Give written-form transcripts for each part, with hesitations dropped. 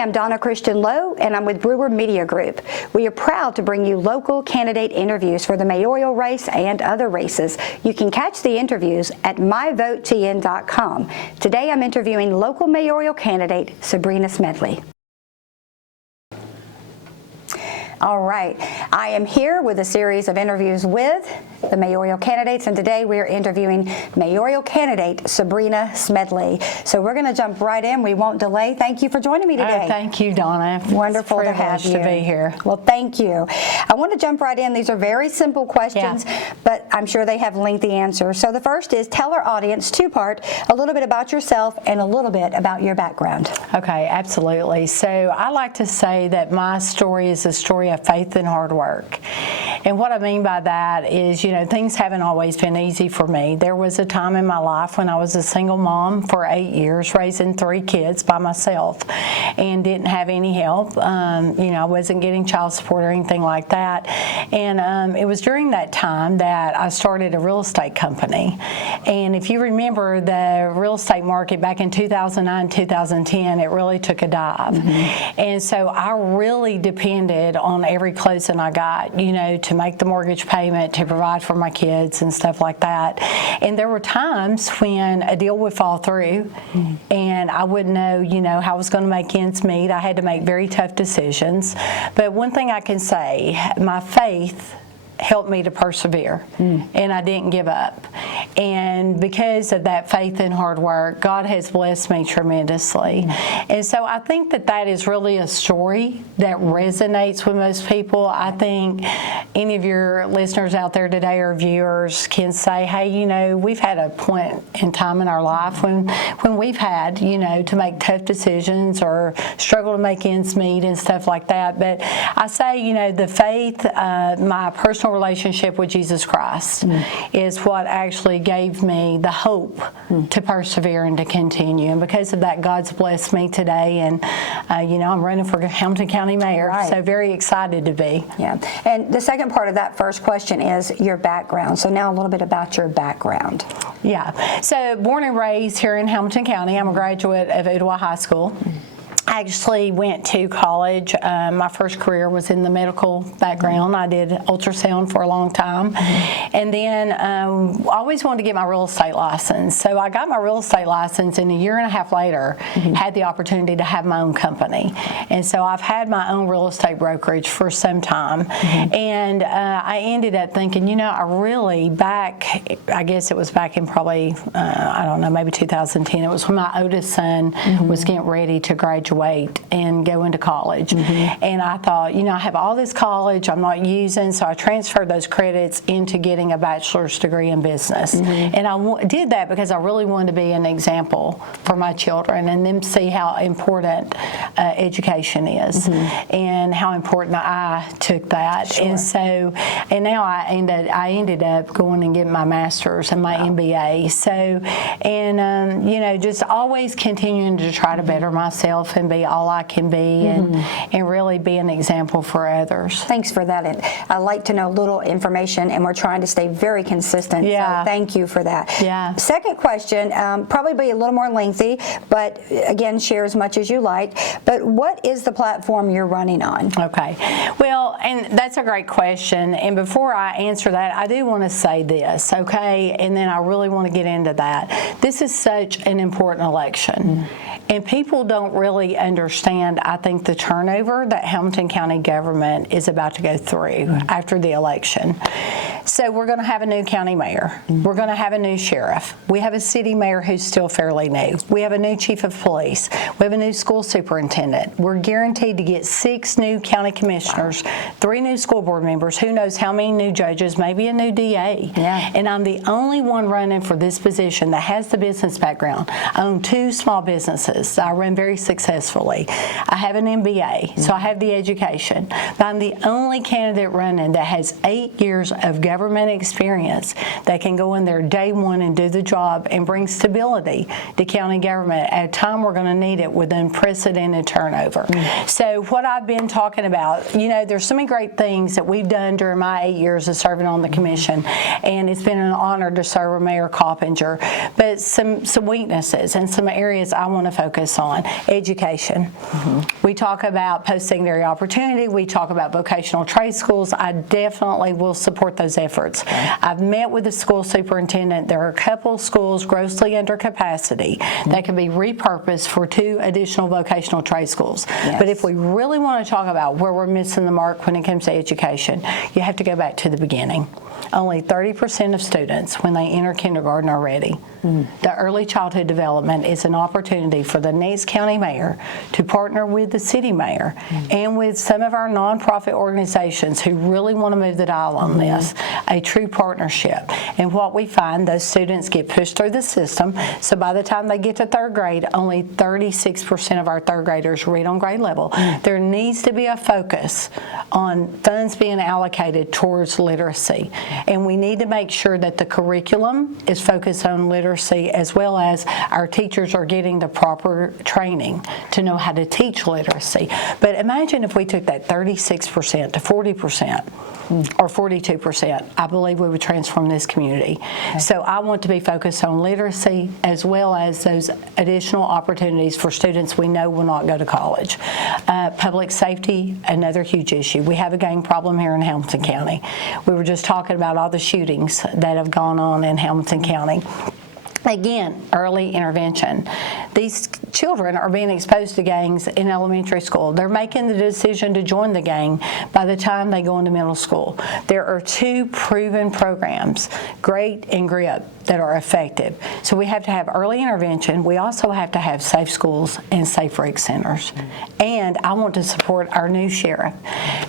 am Donna Christian Lowe, and I'm with Brewer Media Group. We are proud to bring you local candidate interviews for the mayoral race and other races. You can catch the interviews at myvotetn.com. Today I'm interviewing local mayoral candidate Sabrena Smedley. All right, I am here with a series of interviews with the mayoral candidates, and today we are interviewing mayoral candidate Sabrena Smedley. So we're going to jump right in. We won't delay. Thank you for joining me today. Thank you, Donna. Wonderful to have you. To be here. Well, thank you. I want to jump right in. These are very simple questions, but I'm sure they have lengthy answers. So the first is tell our audience, two-part, a little bit about yourself and a little bit about your background. Okay, absolutely. So I like to say that my story is a story of faith and hard work. And what I mean by that is, you know, things haven't always been easy for me. There was a time in my life when I was a single mom for 8 years, raising 3 kids by myself and didn't have any help. You know, I wasn't getting child support or anything like that. And it was during that time that I started a real estate company. And if you remember the real estate market back in 2009, 2010, it really took a dive. And so I really depended on every closing I got, you know, to make the mortgage payment, to provide for my kids and stuff like that. And there were times when a deal would fall through and I wouldn't know, you know, how I was going to make ends meet. I had to make very tough decisions. But one thing I can say, my faith helped me to persevere, and I didn't give up. And because of that faith and hard work, God has blessed me tremendously. And so I think that that is really a story that resonates with most people. I think any of your listeners out there today or viewers can say, hey, you know, we've had a point in time in our life when we've had, you know, to make tough decisions or struggle to make ends meet and stuff like that. But I say, you know, the faith, my personal relationship with Jesus Christ is what actually gave me the hope to persevere and to continue. And because of that, God's blessed me today. And, you know, I'm running for Hamilton County Mayor, so very excited to be. Yeah. And the second part of that first question is your background. So now a little bit about your background. Yeah. So born and raised here in Hamilton County. I'm a graduate of Ottawa High School. I actually went to college. My first career was in the medical background. I did ultrasound for a long time. And then I always wanted to get my real estate license. So I got my real estate license, and a year and a half later, had the opportunity to have my own company. And so I've had my own real estate brokerage for some time. And I ended up thinking, you know, I really I guess it was back in probably, I don't know, maybe 2010. It was when my oldest son was getting ready to graduate and go into college. And I thought, you know, I have all this college I'm not using, so I transferred those credits into getting a bachelor's degree in business. And I did that because I really wanted to be an example for my children and them see how important education is and how important I took that. And so, and now I ended up going and getting my master's and my MBA. So, and you know, just always continuing to try to better myself and be all I can be and really be an example for others. Thanks for that. And I like to know little information, and we're trying to stay very consistent. So thank you for that. Second question, probably be a little more lengthy, but again, share as much as you like. But what is the platform you're running on? Okay. Well, and that's a great question. And before I answer that, I do want to say this, okay? And then I really want to get into that. This is such an important election. And people don't really understand, I think, the turnover that Hamilton County government is about to go through after the election. So we're going to have a new county mayor. We're going to have a new sheriff. We have a city mayor who's still fairly new. We have a new chief of police. We have a new school superintendent. We're guaranteed to get 6 new county commissioners, 3 new school board members, who knows how many new judges, maybe a new DA. And I'm the only one running for this position that has the business background. I own 2 small businesses. I run very successfully. I have an MBA, so I have the education. But I'm the only candidate running that has 8 years of government experience that can go in there day one and do the job and bring stability to county government at a time we're going to need it with unprecedented turnover. So what I've been talking about, you know, there's so many great things that we've done during my 8 years of serving on the commission, and it's been an honor to serve with Mayor Coppinger. But some weaknesses and some areas I want to focus on: education. education. We talk about post-secondary opportunity. We talk about vocational trade schools. I definitely will support those efforts. I've met with the school superintendent. There are a couple schools grossly under capacity that can be repurposed for 2 additional vocational trade schools. But if we really want to talk about where we're missing the mark when it comes to education, you have to go back to the beginning. Only 30% of students, when they enter kindergarten, are ready. The early childhood development is an opportunity for the next county mayor to partner with the city mayor and with some of our nonprofit organizations who really want to move the dial on this, a true partnership. And what we find, those students get pushed through the system, so by the time they get to 3rd grade, only 36% of our 3rd graders read on grade level. There needs to be a focus on funds being allocated towards literacy. And we need to make sure that the curriculum is focused on literacy, as well as our teachers are getting the proper training to know how to teach literacy. But imagine if we took that 36% to 40%. Or 42%, I believe we would transform this community. So I want to be focused on literacy as well as those additional opportunities for students we know will not go to college. Public safety, another huge issue. We have a gang problem here in Hamilton County. We were just talking about all the shootings that have gone on in Hamilton County. Again, early intervention. These children are being exposed to gangs in elementary school. They're making the decision to join the gang by the time they go into middle school. There are 2 proven programs, GREAT and GRIP, that are effective. So we have to have early intervention. We also have to have safe schools and safe rec centers. And I want to support our new sheriff,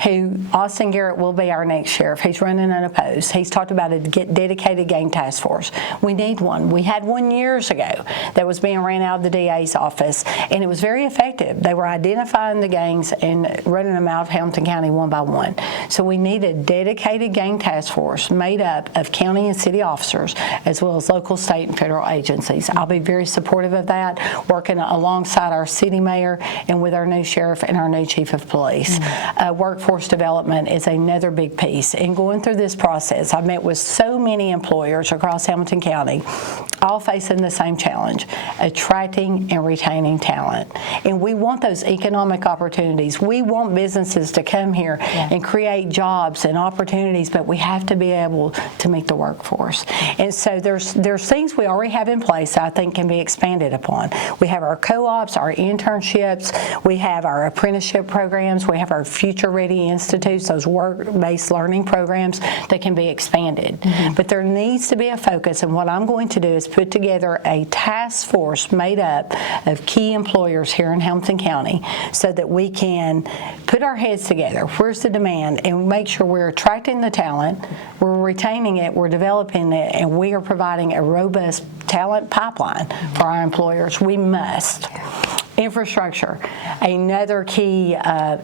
who, Austin Garrett, will be our next sheriff. He's running unopposed. He's talked about a dedicated gang task force. We need one. We had one years ago that was being ran out of the DA's office, and it was very effective. They were identifying the gangs and running them out of Hamilton County one by one. So we need a dedicated gang task force made up of county and city officers, as well as local, state, and federal agencies. I'll be very supportive of that, working alongside our city mayor and with our new sheriff and our new chief of police. Workforce development is another big piece. And going through this process, I've met with so many employers across Hamilton County, all facing the same challenge, attracting and retaining talent. And we want those economic opportunities. We want businesses to come here and create jobs and opportunities, but we have to be able to meet the workforce. And so there's things we already have in place that I think can be expanded upon. We have our co-ops, our internships, we have our apprenticeship programs, we have our Future Ready Institutes, those work-based learning programs that can be expanded. But there needs to be a focus, and what I'm going to do is put together a task force made up of key employers here in Hamilton County so that we can put our heads together. Where's the demand? And make sure we're attracting the talent, we're retaining it, we're developing it, and we are providing a robust talent pipeline for our employers. We must. Infrastructure, another key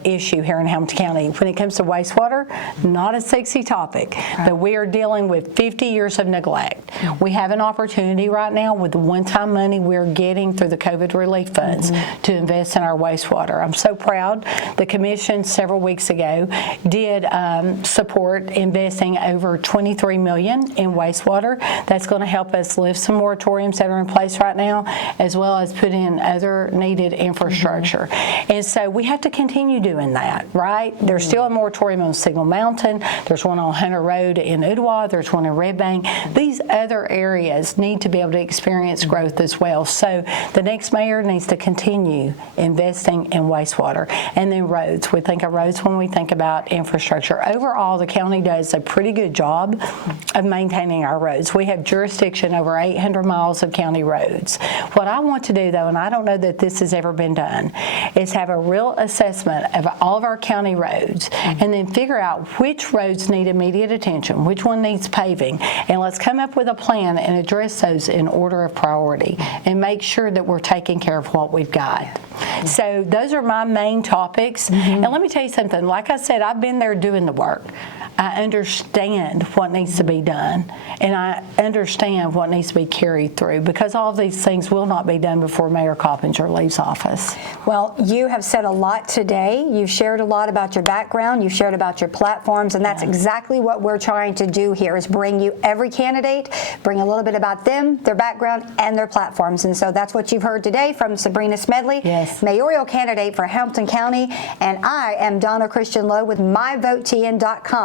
issue here in Hamilton County. When it comes to wastewater, not a sexy topic, but we are dealing with 50 years of neglect. We have an opportunity right now with the one-time money we're getting through the COVID relief funds to invest in our wastewater. I'm so proud. The commission several weeks ago did support investing over $23 million in wastewater. That's going to help us lift some moratoriums that are in place right now, as well as put in other needed infrastructure. And so we have to continue doing that, right? There's still a moratorium on Signal Mountain. There's one on Hunter Road in Ottawa. There's one in Red Bank. These other areas need to be able to experience growth as well. So the next mayor needs to continue investing in wastewater. And then roads. We think of roads when we think about infrastructure. Overall, the county does a pretty good job of maintaining our roads. We have jurisdiction over 800 miles of county roads. What I want to do, though, and I don't know that this has ever been done, is have a real assessment of all of our county roads and then figure out which roads need immediate attention, which one needs paving, and let's come up with a plan and address those in order of priority and make sure that we're taking care of what we've got. So those are my main topics. And let me tell you something, like I said, I've been there doing the work. I understand what needs to be done, and I understand what needs to be carried through, because all of these things will not be done before Mayor Coppinger leaves office. Well, you have said a lot today. You've shared a lot about your background. You've shared about your platforms, and that's exactly what we're trying to do here, is bring you every candidate, bring a little bit about them, their background, and their platforms. And so that's what you've heard today from Sabrena Smedley, mayoral candidate for Hamilton County. And I am Donna Christian Lowe with MyVoteTN.com.